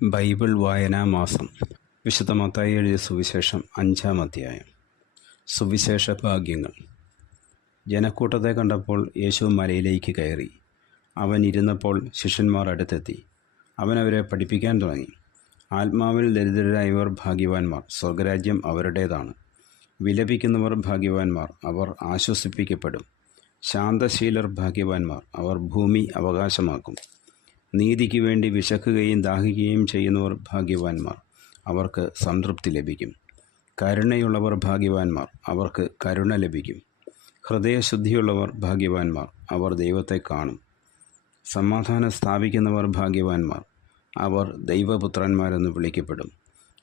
Bible വായനാ മാസം. വിശുദ്ധ മത്തായി എഴുതിയ സുവിശേഷം 5-ാം അധ്യായം. സുവിശേഷ ഭാഗ്യങ്ങൾ. ജനക്കൂട്ടത്തെ കണ്ടപ്പോൾ യേശു മലയിലേക്ക് കയറി. അവൻ ഇരുന്നപ്പോൾ ശിഷ്യന്മാർ അടുത്തെത്തി. അവൻ അവരെ പഠിപ്പിക്കാൻ തുടങ്ങി. ആത്മാവിൽ ദരിദ്രരായവർ ഭാഗ്യവാന്മാർ, സ്വർഗരാജ്യം അവരുടേതാണ്. വിലപിക്കുന്നവർ ഭാഗ്യവാന്മാർ, അവർ ആശ്വസിപ്പിക്കപ്പെടും. ശാന്തശീലർ ഭാഗ്യവാന്മാർ, അവർ ഭൂമി അവകാശമാക്കും. നീതിക്ക് വേണ്ടി വിശക്കുകയും ദാഹിക്കുകയും ചെയ്യുന്നവർ ഭാഗ്യവാന്മാർ, അവർക്ക് സംതൃപ്തി ലഭിക്കും. കരുണയുള്ളവർ ഭാഗ്യവാന്മാർ, അവർക്ക് കരുണ ലഭിക്കും. ഹൃദയശുദ്ധിയുള്ളവർ ഭാഗ്യവാന്മാർ, അവർ ദൈവത്തെ കാണും. സമാധാനം സ്ഥാപിക്കുന്നവർ ഭാഗ്യവാന്മാർ, അവർ ദൈവപുത്രന്മാരെന്ന് വിളിക്കപ്പെടും.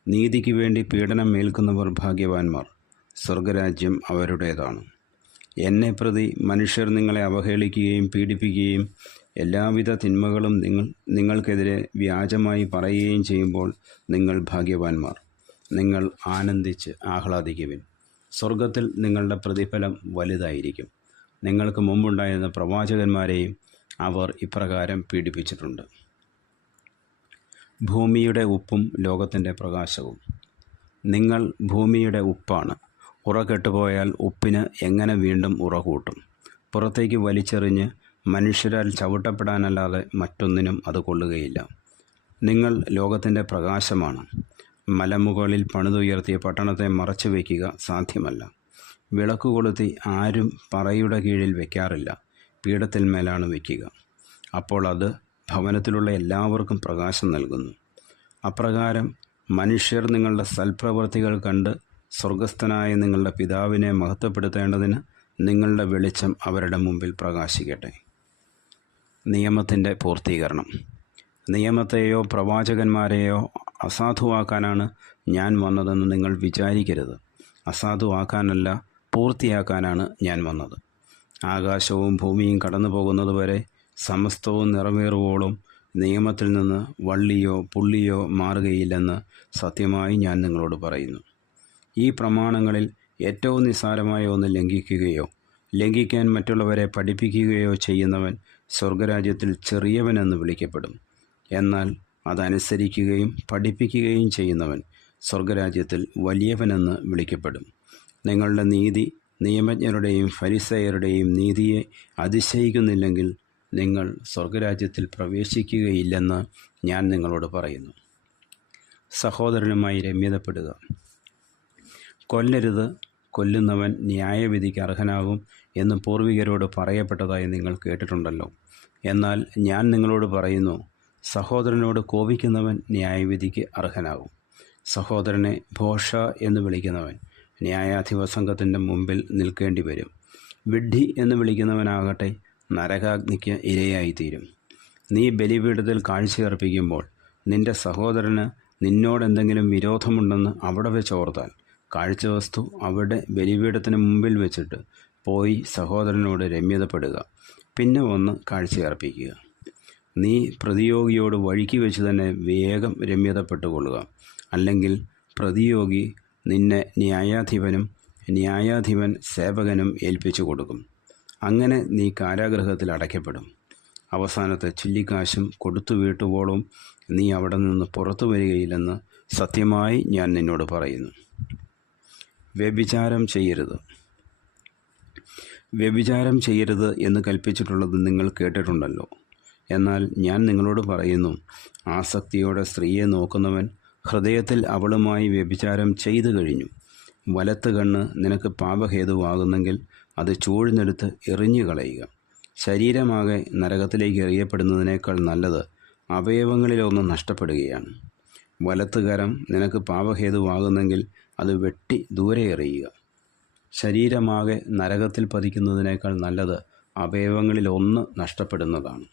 നീതിക്ക് വേണ്ടി പീഡനം ഏൽക്കുന്നവർ ഭാഗ്യവാന്മാർ, സ്വർഗരാജ്യം അവരുടേതാണ്. എന്നെ പ്രതി മനുഷ്യർ നിങ്ങളെ അവഹേളിക്കുകയും പീഡിപ്പിക്കുകയും എല്ലാവിധ തിന്മകളും നിങ്ങൾക്കെതിരെ വ്യാജമായി പറയുകയും ചെയ്യുമ്പോൾ നിങ്ങൾ ഭാഗ്യവാന്മാർ. നിങ്ങൾ ആനന്ദിച്ച് ആഹ്ലാദിക്കുവിൻ. സ്വർഗത്തിൽ നിങ്ങളുടെ പ്രതിഫലം വലുതായിരിക്കും. നിങ്ങൾക്ക് മുമ്പുണ്ടായിരുന്ന പ്രവാചകന്മാരെയും അവർ ഇപ്രകാരം പീഡിപ്പിച്ചിട്ടുണ്ട്. ഭൂമിയുടെ ഉപ്പും ലോകത്തിൻ്റെ പ്രകാശവും. നിങ്ങൾ ഭൂമിയുടെ ഉപ്പാണ്. ഉറ കെട്ടുപോയാൽ ഉപ്പിന് എങ്ങനെ വീണ്ടും ഉറ കൂട്ടും? പുറത്തേക്ക് വലിച്ചെറിഞ്ഞ് മനുഷ്യരാൽ ചവിട്ടപ്പെടാനല്ലാതെ മറ്റൊന്നിനും അത് കൊള്ളുകയില്ല. നിങ്ങൾ ലോകത്തിൻ്റെ പ്രകാശമാണ്. മലമുകളിൽ പണിതുയർത്തിയ പട്ടണത്തെ മറച്ചു വയ്ക്കുക സാധ്യമല്ല. വിളക്ക് കൊളുത്തി ആരും പറയുടെ കീഴിൽ വയ്ക്കാറില്ല, പീഠത്തിന്മേലാണ് വയ്ക്കുക. അപ്പോൾ അത് ഭവനത്തിലുള്ള എല്ലാവർക്കും പ്രകാശം നൽകുന്നു. അപ്രകാരം മനുഷ്യർ നിങ്ങളുടെ സൽപ്രവൃത്തികൾ കണ്ട് സ്വർഗസ്ഥനായ നിങ്ങളുടെ പിതാവിനെ മഹത്വപ്പെടുത്തേണ്ടതിന് നിങ്ങളുടെ വെളിച്ചം അവരുടെ മുമ്പിൽ പ്രകാശിക്കട്ടെ. നിയമത്തിൻ്റെ പൂർത്തീകരണം. നിയമത്തെയോ പ്രവാചകന്മാരെയോ അസാധുവാക്കാനാണ് ഞാൻ വന്നതെന്ന് നിങ്ങൾ വിചാരിക്കരുത്. അസാധുവാക്കാനല്ല, പൂർത്തിയാക്കാനാണ് ഞാൻ വന്നത്. ആകാശവും ഭൂമിയും കടന്നു പോകുന്നതുവരെ സമസ്തവും നിറവേറുവോളം നിയമത്തിൽ നിന്ന് വള്ളിയോ പുള്ളിയോ മാറുകയില്ലെന്ന് സത്യമായി ഞാൻ നിങ്ങളോട് പറയുന്നു. ഈ പ്രമാണങ്ങളിൽ ഏറ്റവും നിസ്സാരമായ ഒന്ന് ലംഘിക്കുകയോ ലംഘിക്കാൻ മറ്റുള്ളവരെ പഠിപ്പിക്കുകയോ ചെയ്യുന്നവൻ സ്വർഗരാജ്യത്തിൽ ചെറിയവനെന്ന് വിളിക്കപ്പെടും. എന്നാൽ അതനുസരിക്കുകയും പഠിപ്പിക്കുകയും ചെയ്യുന്നവൻ സ്വർഗരാജ്യത്തിൽ വലിയവനെന്ന് വിളിക്കപ്പെടും. നിങ്ങളുടെ നീതി നിയമജ്ഞരുടെയും ഫരിസയരുടെയും നീതിയെ അതിശയിക്കുന്നില്ലെങ്കിൽ നിങ്ങൾ സ്വർഗരാജ്യത്തിൽ പ്രവേശിക്കുകയില്ലെന്ന് ഞാൻ നിങ്ങളോട് പറയുന്നു. സഹോദരനുമായി രമ്യതപ്പെടുക. കൊല്ലരുത്, കൊല്ലുന്നവൻ ന്യായവിധിക്ക് അർഹനാകും എന്ന് പൂർവികരോട് പറയപ്പെട്ടതായി നിങ്ങൾ കേട്ടിട്ടുണ്ടല്ലോ. എന്നാൽ ഞാൻ നിങ്ങളോട് പറയുന്നു, സഹോദരനോട് കോപിക്കുന്നവൻ ന്യായവിധിക്ക് അർഹനാകും. സഹോദരനെ ഭോഷ എന്ന് വിളിക്കുന്നവൻ ന്യായാധിപസംഘത്തിൻ്റെ മുമ്പിൽ നിൽക്കേണ്ടി വരും. വിഡ്ഢി എന്ന് വിളിക്കുന്നവനാകട്ടെ നരകാഗ്നിക്ക് ഇരയായിത്തീരും. നീ ബലിപീഠത്തിൽ കാഴ്ചയർപ്പിക്കുമ്പോൾ നിന്റെ സഹോദരന് നിന്നോടെന്തെങ്കിലും വിരോധമുണ്ടെന്ന് അവിടെ വെച്ചോർത്താൽ കാഴ്ചവസ്തു അവിടെ ബലിപീഠത്തിന് മുമ്പിൽ വെച്ചിട്ട് പോയി സഹോദരനോട് രമ്യതപ്പെടുക. പിന്നെ വന്ന് കാഴ്ചയർപ്പിക്കുക. നീ പ്രതിയോഗിയോട് വഴിക്ക് വെച്ച് തന്നെ വേഗം രമ്യതപ്പെട്ടുകൊള്ളുക. അല്ലെങ്കിൽ പ്രതിയോഗി നിന്നെ ന്യായാധിപനും ന്യായാധിപൻ സേവകനും ഏൽപ്പിച്ചു കൊടുക്കും. അങ്ങനെ നീ കാരാഗൃഹത്തിൽ അടയ്ക്കപ്പെടും. അവസാനത്തെ ചില്ലിക്കാശും കൊടുത്തു വീട്ടുവോളും നീ അവിടെ നിന്ന് പുറത്തു വരികയില്ലെന്ന് സത്യമായി ഞാൻ നിന്നോട് പറയുന്നു. വ്യഭിചാരം ചെയ്യരുത്. വ്യഭിചാരം ചെയ്യരുത് എന്ന് കൽപ്പിച്ചിട്ടുള്ളത് നിങ്ങൾ കേട്ടിട്ടുണ്ടല്ലോ. എന്നാൽ ഞാൻ നിങ്ങളോട് പറയുന്നു, ആസക്തിയോടെ സ്ത്രീയെ നോക്കുന്നവൻ ഹൃദയത്തിൽ അവളുമായി വ്യഭിചാരം ചെയ്തു കഴിഞ്ഞു. വലത്ത് കണ്ണ് നിനക്ക് പാപഹേതുവാകുന്നെങ്കിൽ അത് ചൂഴ്ന്നെടുത്ത് എറിഞ്ഞു കളയുക. ശരീരമാകെ നരകത്തിലേക്ക് എറിയപ്പെടുന്നതിനേക്കാൾ നല്ലത് അവയവങ്ങളിലൊന്ന് നഷ്ടപ്പെടുകയാണ്. വലത്തുകരം നിനക്ക് പാപഹേതുവാകുന്നെങ്കിൽ അത് വെട്ടി ദൂരെ എറിയുക. ശരീരമാകെ നരകത്തിൽ പതിക്കുന്നതിനേക്കാൾ നല്ലത് അവയവങ്ങളിലൊന്ന് നഷ്ടപ്പെടുന്നതാണ്.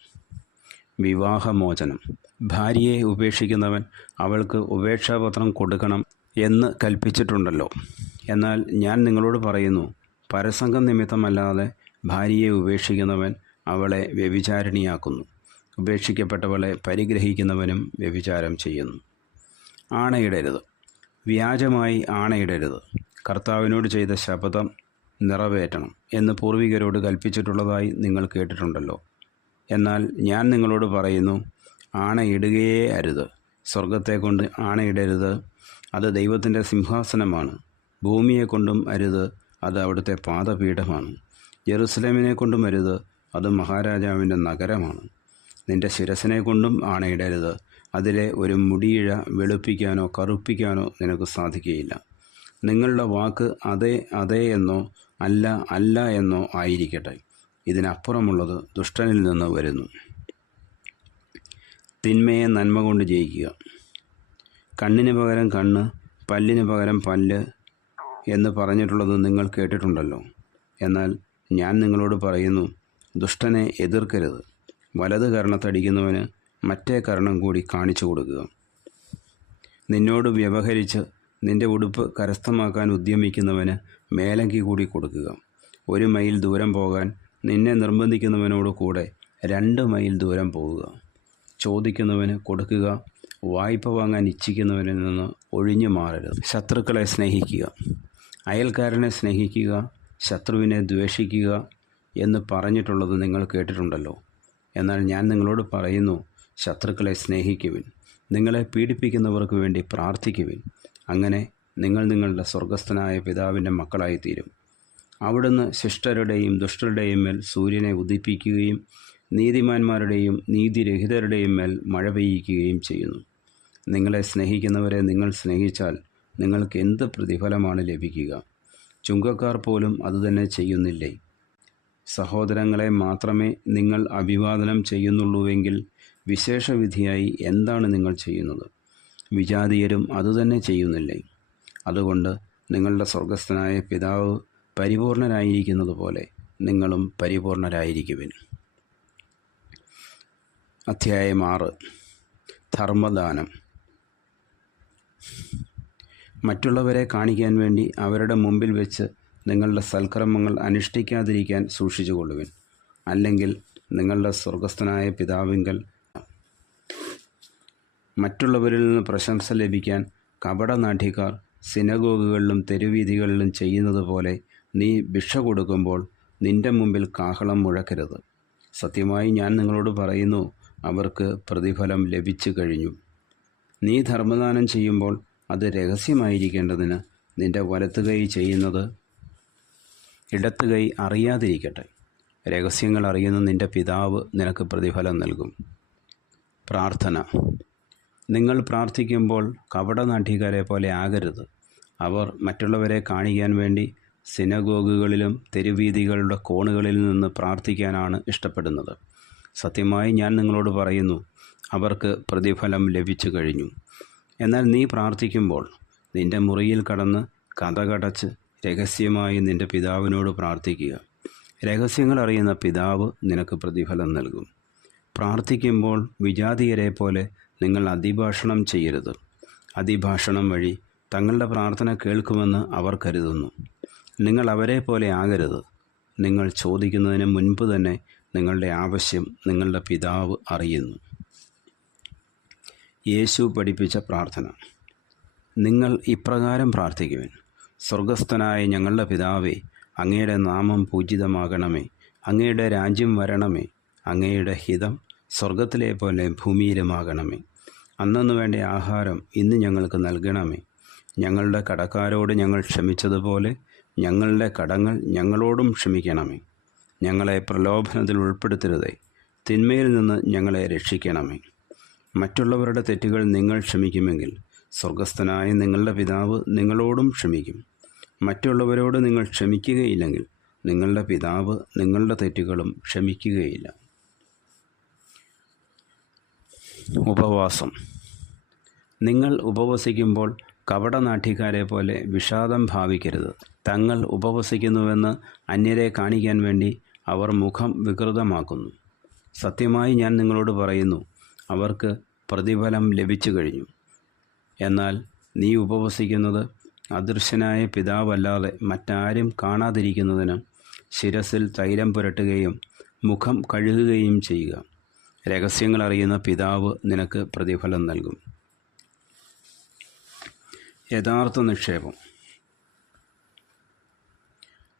വിവാഹമോചനം. ഭാര്യയെ ഉപേക്ഷിക്കുന്നവൻ അവൾക്ക് ഉപേക്ഷാപത്രം കൊടുക്കണം എന്ന് കൽപ്പിച്ചിട്ടുണ്ടല്ലോ. എന്നാൽ ഞാൻ നിങ്ങളോട് പറയുന്നു, പരസംഗം നിമിത്തമല്ലാതെ ഭാര്യയെ ഉപേക്ഷിക്കുന്നവൻ അവളെ വ്യഭിചാരിണിയാക്കുന്നു. ഉപേക്ഷിക്കപ്പെട്ടവളെ പരിഗ്രഹിക്കുന്നവനും വ്യഭിചാരം ചെയ്യുന്നു. ആണയിടരുത്. വ്യാജമായി ആണയിടരുത്. കർത്താവിനോട് ചെയ്ത ശപഥം നിറവേറ്റണം എന്ന് പൂർവികരോട് കൽപ്പിച്ചിട്ടുള്ളതായി നിങ്ങൾ കേട്ടിട്ടുണ്ടല്ലോ. എന്നാൽ ഞാൻ നിങ്ങളോട് പറയുന്നു, ആണയിടുകയേ അരുത്. സ്വർഗത്തെക്കൊണ്ട് ആണയിടരുത്, അത് ദൈവത്തിൻ്റെ സിംഹാസനമാണ്. ഭൂമിയെക്കൊണ്ടും അരുത്, അത് അവിടുത്തെ പാദപീഠമാണ്. യെരുസലേമിനെ കൊണ്ടും അരുത്, അത് മഹാരാജാവിൻ്റെ നഗരമാണ്. നിന്റെ ശിരസിനെ കൊണ്ടും ആണയിടരുത്, അതിലെ ഒരു മുടിയിഴ വെളുപ്പിക്കാനോ കറുപ്പിക്കാനോ നിനക്ക് സാധിക്കുകയില്ല. നിങ്ങളുടെ വാക്ക് അതെ അതെ എന്നോ അല്ല അല്ല എന്നോ ആയിരിക്കട്ടെ. ഇതിനപ്പുറമുള്ളത് ദുഷ്ടനിൽ നിന്ന് വരുന്നു. തിന്മയെ നന്മ കൊണ്ട് ജയിക്കുക. കണ്ണിന് പകരം കണ്ണ്, പല്ലിന് പകരം പല്ല് എന്ന് പറഞ്ഞിട്ടുള്ളത് നിങ്ങൾ കേട്ടിട്ടുണ്ടല്ലോ. എന്നാൽ ഞാൻ നിങ്ങളോട് പറയുന്നു, ദുഷ്ടനെ എതിർക്കരുത്. വലത് കർണത്തടിക്കുന്നവന് മറ്റേ കർണം കൂടി കാണിച്ചു കൊടുക്കുക. നിന്നോട് വ്യവഹരിച്ച് നിന്റെ ഉടുപ്പ് കരസ്ഥമാക്കാൻ ഉദ്യമിക്കുന്നവന് മേലങ്കി കൂടി കൊടുക്കുക. 1 മൈൽ ദൂരം പോകാൻ നിന്നെ നിർബന്ധിക്കുന്നവനോട് കൂടെ 2 മൈൽ ദൂരം പോകുക. ചോദിക്കുന്നവന് കൊടുക്കുക, വായ്പ വാങ്ങാൻ ഇച്ഛിക്കുന്നവനിൽ നിന്ന് ഒഴിഞ്ഞു മാറരുത്. ശത്രുക്കളെ സ്നേഹിക്കുക, അയൽക്കാരനെ സ്നേഹിക്കുക, ശത്രുവിനെ ദ്വേഷിക്കുക എന്ന് പറഞ്ഞിട്ടുള്ളത് നിങ്ങൾ കേട്ടിട്ടുണ്ടല്ലോ. എന്നാൽ ഞാൻ നിങ്ങളോട് പറയുന്നു, ശത്രുക്കളെ സ്നേഹിക്കുവിൻ, നിങ്ങളെ പീഡിപ്പിക്കുന്നവർക്ക് വേണ്ടി പ്രാർത്ഥിക്കുവിൻ. അങ്ങനെ നിങ്ങൾ നിങ്ങളുടെ സ്വർഗസ്ഥനായ പിതാവിൻ്റെ മക്കളായിത്തീരും. അവിടുന്ന് ശിഷ്ടരുടെയും ദുഷ്ടരുടെയും മേൽ സൂര്യനെ ഉദിപ്പിക്കുകയും നീതിമാന്മാരുടെയും നീതിരഹിതരുടെയും മേൽ മഴ പെയ്യിക്കുകയും ചെയ്യുന്നു. നിങ്ങളെ സ്നേഹിക്കുന്നവരെ നിങ്ങൾ സ്നേഹിച്ചാൽ നിങ്ങൾക്ക് എന്ത് പ്രതിഫലമാണ് ലഭിക്കുക? ചുങ്കക്കാർ പോലും അതുതന്നെ ചെയ്യുന്നില്ലേ? സഹോദരങ്ങളെ മാത്രമേ നിങ്ങൾ അഭിവാദനം ചെയ്യുന്നുള്ളൂവെങ്കിൽ വിശേഷവിധിയായി എന്താണ് നിങ്ങൾ ചെയ്യുന്നത്? വിജാതീയരും അതുതന്നെ ചെയ്യുന്നില്ലേ? അതുകൊണ്ട് നിങ്ങളുടെ സ്വർഗസ്ഥനായ പിതാവ് പരിപൂർണരായിരിക്കുന്നത് പോലെ നിങ്ങളും പരിപൂർണരായിരിക്കുവിൻ. അധ്യായം 6. ധർമ്മദാനം. മറ്റുള്ളവരെ കാണിക്കാൻ വേണ്ടി അവരുടെ മുമ്പിൽ വെച്ച് നിങ്ങളുടെ സൽക്കർമ്മങ്ങൾ അനുഷ്ഠിക്കാതിരിക്കാൻ സൂക്ഷിച്ചുകൊള്ളുവിൻ. അല്ലെങ്കിൽ നിങ്ങളുടെ സ്വർഗസ്ഥനായ പിതാവിങ്കൽ മറ്റുള്ളവരിൽ നിന്ന് പ്രശംസ ലഭിക്കാൻ കപടനാട്യക്കാർ സിനഗോഗുകളിലും തെരുവീഥികളിലും ചെയ്യുന്നത് പോലെ നീ ഭിക്ഷ കൊടുക്കുമ്പോൾ നിന്റെ മുമ്പിൽ കാഹളം മുഴക്കരുത്. സത്യമായി ഞാൻ നിങ്ങളോട് പറയുന്നു, അവർക്ക് പ്രതിഫലം ലഭിച്ചു കഴിഞ്ഞു. നീ ധർമ്മദാനം ചെയ്യുമ്പോൾ അത് രഹസ്യമായിരിക്കേണ്ടതിന് നിന്റെ വലത്തുകൈ ചെയ്യുന്നത് ഇടത്തുകൈ അറിയാതിരിക്കട്ടെ. രഹസ്യങ്ങൾ അറിയുന്ന നിന്റെ പിതാവ് നിനക്ക് പ്രതിഫലം നൽകും. പ്രാർത്ഥന. നിങ്ങൾ പ്രാർത്ഥിക്കുമ്പോൾ കപടനാട്യക്കാരെ പോലെ ആകരുത്. അവർ മറ്റുള്ളവരെ കാണിക്കാൻ വേണ്ടി സിനഗോഗുകളിലും തെരുവീഥികളുടെ കോണുകളിൽ നിന്ന് പ്രാർത്ഥിക്കാനാണ് ഇഷ്ടപ്പെടുന്നത്. സത്യമായി ഞാൻ നിങ്ങളോട് പറയുന്നു, അവർക്ക് പ്രതിഫലം ലഭിച്ചു കഴിഞ്ഞു. എന്നാൽ നീ പ്രാർത്ഥിക്കുമ്പോൾ നിന്റെ മുറിയിൽ കടന്ന് കതകടച്ച് രഹസ്യമായി നിന്റെ പിതാവിനോട് പ്രാർത്ഥിക്കുക. രഹസ്യങ്ങൾ അറിയുന്ന പിതാവ് നിനക്ക് പ്രതിഫലം നൽകും. പ്രാർത്ഥിക്കുമ്പോൾ വിജാതീയരെ പോലെ നിങ്ങൾ അതിഭാഷണം ചെയ്യരുത്. അതിഭാഷണം വഴി തങ്ങളുടെ പ്രാർത്ഥന കേൾക്കുമെന്ന് അവർ കരുതുന്നു. നിങ്ങൾ അവരെ പോലെ ആകരുത്. നിങ്ങൾ ചോദിക്കുന്നതിന് മുൻപ് തന്നെ നിങ്ങളുടെ ആവശ്യം നിങ്ങളുടെ പിതാവ് അറിയുന്നു. യേശു പഠിപ്പിച്ച പ്രാർത്ഥന. നിങ്ങൾ ഇപ്രകാരം പ്രാർത്ഥിക്കുവിൻ: സ്വർഗസ്ഥനായ ഞങ്ങളുടെ പിതാവേ, അങ്ങയുടെ നാമം പൂജിതമാകണമേ, അങ്ങയുടെ രാജ്യം വരണമേ, അങ്ങയുടെ ഹിതം സ്വർഗത്തിലെ പോലെ ഭൂമിയിലുമാകണമേ. അന്നന്ന് വേണ്ട ആഹാരം ഇന്ന് ഞങ്ങൾക്ക് നൽകണമേ. ഞങ്ങളുടെ കടക്കാരോട് ഞങ്ങൾ ക്ഷമിച്ചതുപോലെ ഞങ്ങളുടെ കടങ്ങൾ ഞങ്ങളോടും ക്ഷമിക്കണമേ. ഞങ്ങളെ പ്രലോഭനത്തിൽ ഉൾപ്പെടുത്തരുതേ, തിന്മയിൽ നിന്ന് ഞങ്ങളെ രക്ഷിക്കണമേ. മറ്റുള്ളവരുടെ തെറ്റുകൾ നിങ്ങൾ ക്ഷമിക്കുമെങ്കിൽ സ്വർഗസ്ഥനായ നിങ്ങളുടെ പിതാവ് നിങ്ങളോടും ക്ഷമിക്കും. മറ്റുള്ളവരോട് നിങ്ങൾ ക്ഷമിക്കുകയില്ലെങ്കിൽ നിങ്ങളുടെ പിതാവ് നിങ്ങളുടെ തെറ്റുകളും ക്ഷമിക്കുകയില്ല. ഉപവാസം. നിങ്ങൾ ഉപവസിക്കുമ്പോൾ കപടനാട്യക്കാരെ പോലെ വിഷാദം ഭാവിക്കരുത്. തങ്ങൾ ഉപവസിക്കുന്നുവെന്ന് അന്യരെ കാണിക്കാൻ വേണ്ടി അവർ മുഖം വികൃതമാക്കുന്നു. സത്യമായി ഞാൻ നിങ്ങളോട് പറയുന്നു, അവർക്ക് പ്രതിഫലം ലഭിച്ചു കഴിഞ്ഞു. എന്നാൽ നീ ഉപവസിക്കുന്നത് അദൃശ്യനായ പിതാവല്ലാതെ മറ്റാരും കാണാതിരിക്കുന്നതിന് ശിരസിൽ തൈലം പുരട്ടുകയും മുഖം കഴുകുകയും ചെയ്യുക. രഹസ്യങ്ങൾ അറിയുന്ന പിതാവ് നിനക്ക് പ്രതിഫലം നൽകും. യഥാർത്ഥ നിക്ഷേപം.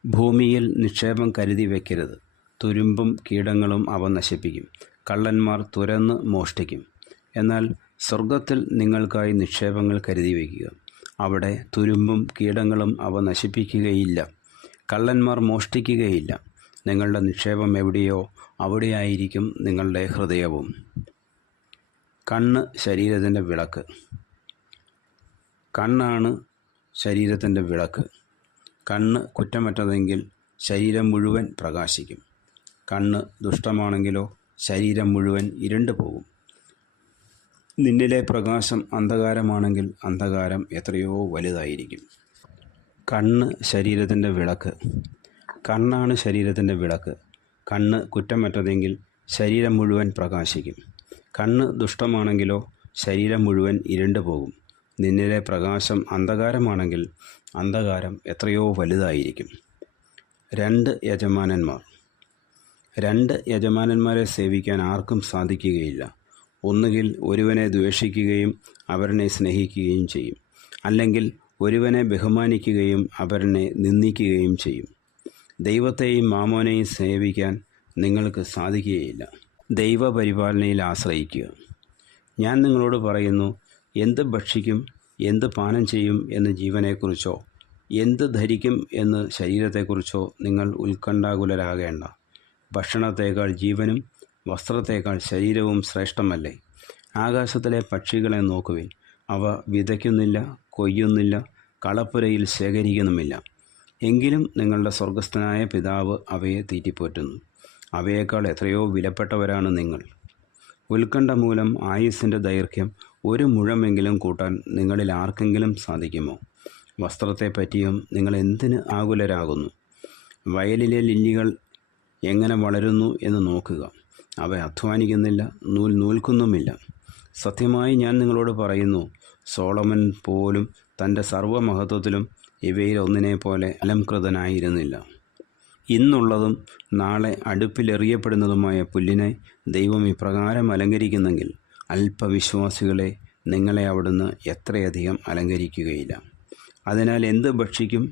ഭൂമിയിൽ നിക്ഷേപം കരുതി വയ്ക്കരുത്. തുരുമ്പും കീടങ്ങളും അവ നശിപ്പിക്കും. കള്ളന്മാർ തുരന്ന് മോഷ്ടിക്കും. എന്നാൽ സ്വർഗത്തിൽ നിങ്ങൾക്കായി നിക്ഷേപങ്ങൾ കരുതി വയ്ക്കുക. അവിടെ തുരുമ്പും കീടങ്ങളും അവ നശിപ്പിക്കുകയില്ല, കള്ളന്മാർ മോഷ്ടിക്കുകയില്ല. നിങ്ങളുടെ നിക്ഷേപം എവിടെയോ അവിടെയായിരിക്കും നിങ്ങളുടെ ഹൃദയവും. കണ്ണ് ശരീരത്തിൻ്റെ വിളക്ക്. കണ്ണാണ് ശരീരത്തിൻ്റെ വിളക്ക്. കണ്ണ് കുറ്റമറ്റതെങ്കിൽ ശരീരം മുഴുവൻ പ്രകാശിക്കും. കണ്ണ് ദുഷ്ടമാണെങ്കിലോ ശരീരം മുഴുവൻ ഇരുണ്ടു പോകും. നിന്നിലെ പ്രകാശം അന്ധകാരമാണെങ്കിൽ അന്ധകാരം എത്രയോ വലുതായിരിക്കും. കണ്ണ് ശരീരത്തിൻ്റെ വിളക്ക്. കണ്ണാണ് ശരീരത്തിൻ്റെ വിളക്ക്. കണ്ണ് കുറ്റമറ്റതെങ്കിൽ ശരീരം മുഴുവൻ പ്രകാശിക്കും. കണ്ണ് ദുഷ്ടമാണെങ്കിലോ ശരീരം മുഴുവൻ ഇരുണ്ടു പോകും. നിന്നിലെ പ്രകാശം അന്ധകാരമാണെങ്കിൽ അന്ധകാരം എത്രയോ വലുതായിരിക്കും. 2 യജമാനന്മാർ. 2 യജമാനന്മാരെ സേവിക്കാൻ ആർക്കും സാധിക്കുകയില്ല. ഒന്നുകിൽ ഒരുവനെ ദ്വേഷിക്കുകയും അവരനെ സ്നേഹിക്കുകയും ചെയ്യും, അല്ലെങ്കിൽ ഒരുവനെ ബഹുമാനിക്കുകയും അവരനെ നിന്ദിക്കുകയും ചെയ്യും. ദൈവത്തെയും മാമോനെയും സേവിക്കാൻ നിങ്ങൾക്ക് സാധിക്കുകയില്ല. ദൈവപരിപാലനയിൽ ആശ്രയിക്കുക. ഞാൻ നിങ്ങളോട് പറയുന്നു, എന്ത് ഭക്ഷിക്കും, എന്ത് പാനം ചെയ്യും എന്ന് ജീവനെക്കുറിച്ചോ എന്ത് ധരിക്കും എന്ന് ശരീരത്തെക്കുറിച്ചോ നിങ്ങൾ ഉത്കണ്ഠാകുലരാകേണ്ട. ഭക്ഷണത്തേക്കാൾ ജീവനും വസ്ത്രത്തേക്കാൾ ശരീരവും ശ്രേഷ്ഠമല്ലേ? ആകാശത്തിലെ പക്ഷികളെ നോക്കുവിൻ. അവ വിതയ്ക്കുന്നില്ല, കൊയ്യുന്നില്ല, കളപ്പുരയിൽ ശേഖരിക്കുന്നുമില്ല. എങ്കിലും നിങ്ങളുടെ സ്വർഗസ്ഥനായ പിതാവ് അവയെ തീറ്റിപ്പോറ്റുന്നു. അവയേക്കാൾ എത്രയോ വിലപ്പെട്ടവരാണ് നിങ്ങൾ. ഉത്കണ്ഠ മൂലം ആയുസ്സിൻ്റെ ദൈർഘ്യം 1 മുഴമെങ്കിലും കൂട്ടാൻ നിങ്ങളിൽ ആർക്കെങ്കിലും സാധിക്കുമോ? വസ്ത്രത്തെപ്പറ്റിയും നിങ്ങൾ എന്തിന് ആകുലരാകുന്നു? വയലിലെ ലില്ലികൾ എങ്ങനെ വളരുന്നു എന്ന് നോക്കുക. അവ അധ്വാനിക്കുന്നില്ല, നൂൽ നൂൽക്കുന്നുമില്ല. സത്യമായി ഞാൻ നിങ്ങളോട് പറയുന്നു, സോളമൻ പോലും തൻ്റെ സർവ്വമഹത്വത്തിലും ഇവയിൽ ഒന്നിനെപ്പോലെ അലംകൃതനായിരുന്നില്ല. ഇന്നുള്ളതും നാളെ അടുപ്പിലെറിയപ്പെടുന്നതുമായ പുല്ലിനെ ദൈവം ഇപ്രകാരം അലങ്കരിക്കുന്നെങ്കിൽ അല്പവിശ്വാസികളെ, നിങ്ങളെ അവിടുന്ന് എത്രയധികം അലങ്കരിക്കുകയില്ല. അതിനാൽ എന്ത് ഭക്ഷിക്കും,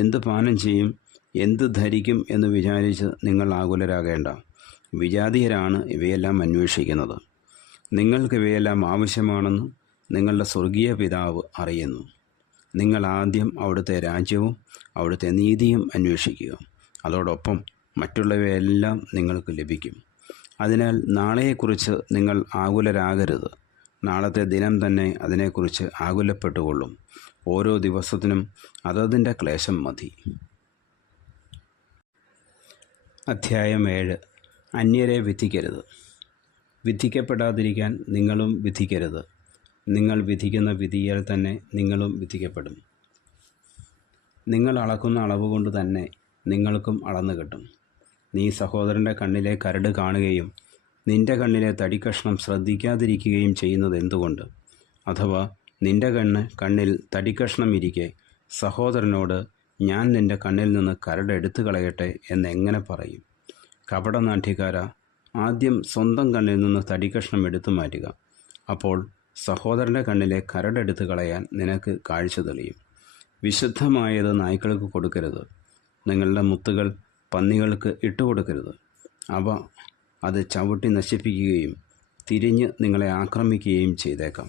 എന്ത് പാനം ചെയ്യും, എന്ത് ധരിക്കും എന്ന് വിചാരിച്ച് നിങ്ങൾ ആകുലരാകേണ്ട. വിജാതീയരാണ് ഇവയെല്ലാം അന്വേഷിക്കുന്നത്. നിങ്ങൾക്ക് ഇവയെല്ലാം ആവശ്യമാണെന്ന് നിങ്ങളുടെ സ്വർഗീയ പിതാവ് അറിയുന്നു. നിങ്ങൾ ആദ്യം അവിടുത്തെ രാജ്യവും അവിടുത്തെ നീതിയും അന്വേഷിക്കുക. അതോടൊപ്പം മറ്റുള്ളവയെല്ലാം നിങ്ങൾക്ക് ലഭിക്കും. അതിനാൽ നാളെയെക്കുറിച്ച് നിങ്ങൾ ആകുലരാകരുത്. നാളത്തെ ദിനം തന്നെ അതിനെക്കുറിച്ച് ആകുലപ്പെട്ടുകൊള്ളും. ഓരോ ദിവസത്തിനും അതതിൻ്റെ ക്ലേശം മതി. അധ്യായം 7. അന്യരെ വിധിക്കരുത്. വിധിക്കപ്പെടാതിരിക്കാൻ നിങ്ങളും വിധിക്കരുത്. നിങ്ങൾ വിധിക്കുന്ന വിധിയാൽ തന്നെ നിങ്ങളും വിധിക്കപ്പെടും. നിങ്ങൾ അളക്കുന്ന അളവ് കൊണ്ട് തന്നെ നിങ്ങൾക്കും അളന്നു കിട്ടും. നീ സഹോദരൻ്റെ കണ്ണിലെ കരട് കാണുകയും നിൻ്റെ കണ്ണിലെ തടിക്കഷ്ണം ശ്രദ്ധിക്കാതിരിക്കുകയും ചെയ്യുന്നത് എന്തുകൊണ്ട്? അഥവാ നിൻ്റെ കണ്ണിൽ തടിക്കഷ്ണം ഇരിക്കെ സഹോദരനോട്, ഞാൻ നിൻ്റെ കണ്ണിൽ നിന്ന് കരട് എടുത്തു കളയട്ടെ എന്നെങ്ങനെ പറയും? കപടനാട്യക്കാരാ, ആദ്യം സ്വന്തം കണ്ണിൽ നിന്ന് തടിക്കഷ്ണം എടുത്തു മാറ്റുക. അപ്പോൾ സഹോദരൻ്റെ കണ്ണിലെ കരടെടുത്ത് കളയാൻ നിനക്ക് കാഴ്ച തെളിയും. വിശുദ്ധമായത് നായ്ക്കൾക്ക് കൊടുക്കരുത്. നിങ്ങളുടെ മുത്തുകൾ പന്നികൾക്ക് ഇട്ടുകൊടുക്കരുത്. അവ അത് ചവിട്ടി നശിപ്പിക്കുകയും തിരിഞ്ഞ് നിങ്ങളെ ആക്രമിക്കുകയും ചെയ്തേക്കാം.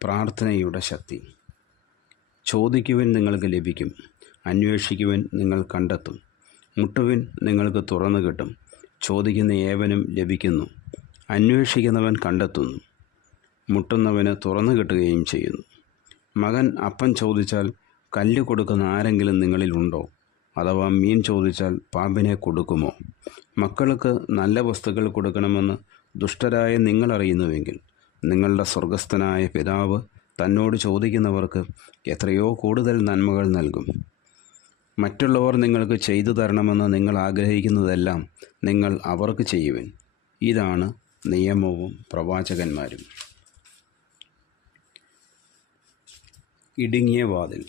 പ്രാർത്ഥനയുടെ ശക്തി. ചോദിക്കുവിൻ, നിങ്ങൾക്ക് ലഭിക്കും. അന്വേഷിക്കുവിൻ, നിങ്ങൾ കണ്ടെത്തും. മുട്ടുവിൻ, നിങ്ങൾക്ക് തുറന്നു കിട്ടും. ചോദിക്കുന്ന ഏവനും ലഭിക്കുന്നു. അന്വേഷിക്കുന്നവൻ കണ്ടെത്തുന്നു. മുട്ടുന്നവന് തുറന്നു കിട്ടുകയും ചെയ്യുന്നു. മകൻ അപ്പം ചോദിച്ചാൽ കല്ല് കൊടുക്കുന്ന ആരെങ്കിലും നിങ്ങളിൽ ഉണ്ടോ? അഥവാ മീൻ ചോദിച്ചാൽ പാമ്പിനെ കൊടുക്കുമോ? മക്കൾക്ക് നല്ല വസ്തുക്കൾ കൊടുക്കണമെന്ന് ദുഷ്ടരായ നിങ്ങളറിയുന്നുവെങ്കിൽ നിങ്ങളുടെ സ്വർഗസ്ഥനായ പിതാവ് തന്നോട് ചോദിക്കുന്നവർക്ക് എത്രയോ കൂടുതൽ നന്മകൾ നൽകും. മറ്റുള്ളവർ നിങ്ങൾക്ക് ചെയ്തു തരണമെന്ന് നിങ്ങൾ ആഗ്രഹിക്കുന്നതെല്ലാം നിങ്ങൾ അവർക്ക് ചെയ്യുവിൻ. ഇതാണ് നിയമവും പ്രവാചകന്മാരും. ഇടുങ്ങിയ വാതിൽ.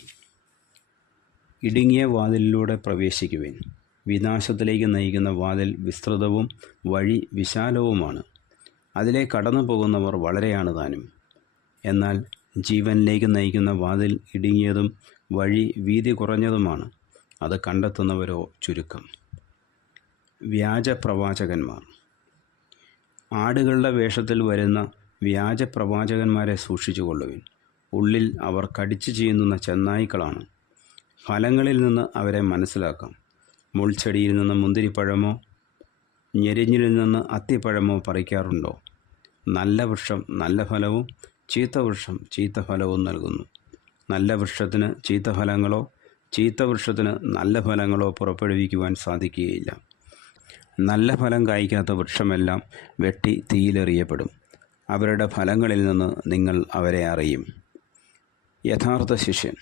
ഇടുങ്ങിയ വാതിലിലൂടെ പ്രവേശിക്കുവിൻ. വിനാശത്തിലേക്ക് നയിക്കുന്ന വാതിൽ വിസ്തൃതവും വഴി വിശാലവുമാണ്. അതിലെ കടന്നു പോകുന്നവർ വളരെയാണ് താനും. എന്നാൽ ജീവനിലേക്ക് നയിക്കുന്ന വാതിൽ ഇടുങ്ങിയതും വഴി വീതി കുറഞ്ഞതുമാണ്. അത് കണ്ടെത്തുന്നവരോ ചുരുക്കം. വ്യാജ പ്രവാചകന്മാർ. ആടുകളുടെ വേഷത്തിൽ വരുന്ന വ്യാജ പ്രവാചകന്മാരെ സൂക്ഷിച്ചുകൊള്ളുവിൻ. ഉള്ളിൽ അവർ കടിച്ചു ചെയ്യുന്ന ചെന്നായ്ക്കളാണ്. ഫലങ്ങളിൽ നിന്ന് അവരെ മനസ്സിലാക്കാം. മുൾച്ചെടിയിൽ നിന്ന് മുന്തിരിപ്പഴമോ ഞെരിഞ്ഞിൽ നിന്ന് അത്തിപ്പഴമോ പറിക്കാറുണ്ടോ? നല്ല വൃക്ഷം നല്ല ഫലവും ചീത്ത വൃക്ഷം ചീത്ത ഫലവും നൽകുന്നു. നല്ല വൃക്ഷത്തിന് ചീത്ത ഫലങ്ങളോ ചീത്ത വൃക്ഷത്തിന് നല്ല ഫലങ്ങളോ പുറപ്പെടുവിക്കുവാൻ സാധിക്കുകയില്ല. നല്ല ഫലം കായ്ക്കാത്ത വൃക്ഷമെല്ലാം വെട്ടി തീയിലെറിയപ്പെടും. അവരുടെ ഫലങ്ങളിൽ നിന്ന് നിങ്ങൾ അവരെ അറിയും. യഥാർത്ഥ ശിഷ്യൻ.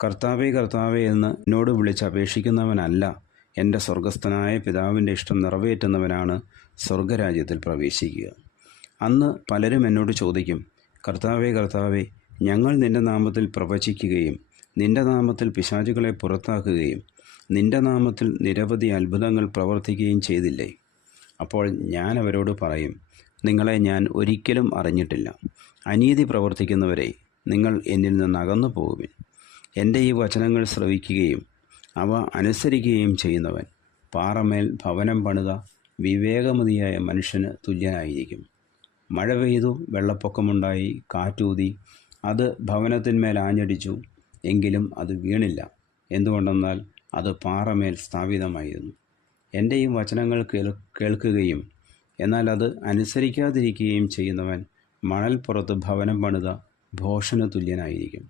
കർത്താവേ കർത്താവേ എന്ന് എന്നോട് വിളിച്ചപേക്ഷിക്കുന്നവനല്ല, എൻ്റെ സ്വർഗസ്ഥനായ പിതാവിൻ്റെ ഇഷ്ടം നിറവേറ്റുന്നവനാണ് സ്വർഗരാജ്യത്തിൽ പ്രവേശിക്കുക. അന്ന് പലരും എന്നോട് ചോദിക്കും, കർത്താവേ കർത്താവേ, ഞങ്ങൾ നിൻ്റെ നാമത്തിൽ പ്രവചിക്കുകയും നിൻ്റെ നാമത്തിൽ പിശാചുകളെ പുറത്താക്കുകയും നിൻ്റെ നാമത്തിൽ നിരവധി അത്ഭുതങ്ങൾ പ്രവർത്തിക്കുകയും ചെയ്തില്ലേ? അപ്പോൾ ഞാൻ അവരോട് പറയും, നിങ്ങളെ ഞാൻ ഒരിക്കലും അറിഞ്ഞിട്ടില്ല. അനീതി പ്രവർത്തിക്കുന്നവരെ, നിങ്ങൾ എന്നിൽ നിന്ന് അകന്നു പോകുവിൻ. എൻ്റെ ഈ വചനങ്ങൾ ശ്രവിക്കുകയും അവ അനുസരിക്കുകയും ചെയ്യുന്നവൻ പാറമേൽ ഭവനം പണിത വിവേകമതിയായ മനുഷ്യന് തുല്യനായിരിക്കും. മഴ പെയ്തു, വെള്ളപ്പൊക്കമുണ്ടായി, കാറ്റൂതി, അത് ഭവനത്തിന്മേൽ ആഞ്ഞടിച്ചു, എങ്കിലും അത് വീണില്ല. എന്തുകൊണ്ടെന്നാൽ അത് പാറമേൽ സ്ഥാപിതമായിരുന്നു. എൻ്റെ ഈ വചനങ്ങൾ കേൾക്കുകയും എന്നാൽ അത് അനുസരിക്കാതിരിക്കുകയും ചെയ്യുന്നവൻ മണൽപ്പുറത്ത് ഭവനം പണിത ഭോഷന് തുല്യനായിരിക്കും.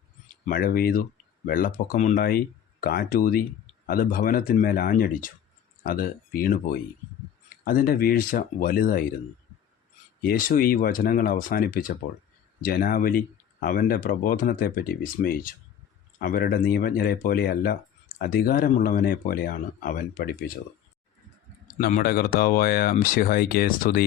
മഴ പെയ്തു, വെള്ളപ്പൊക്കമുണ്ടായി, കാറ്റൂതി, അത് ഭവനത്തിന്മേൽ ആഞ്ഞടിച്ചു, അത് വീണുപോയി. അതിൻ്റെ വീഴ്ച വലുതായിരുന്നു. യേശു ഈ വചനങ്ങൾ അവസാനിപ്പിച്ചപ്പോൾ ജനാവലി അവൻ്റെ പ്രബോധനത്തെപ്പറ്റി വിസ്മയിച്ചു. അവരുടെ നിയമജ്ഞരെ പോലെയല്ല, അധികാരമുള്ളവനെ പോലെയാണ് അവൻ പഠിപ്പിച്ചത്. നമ്മുടെ കർത്താവായ മിശിഹായ്ക്ക് സ്തുതി.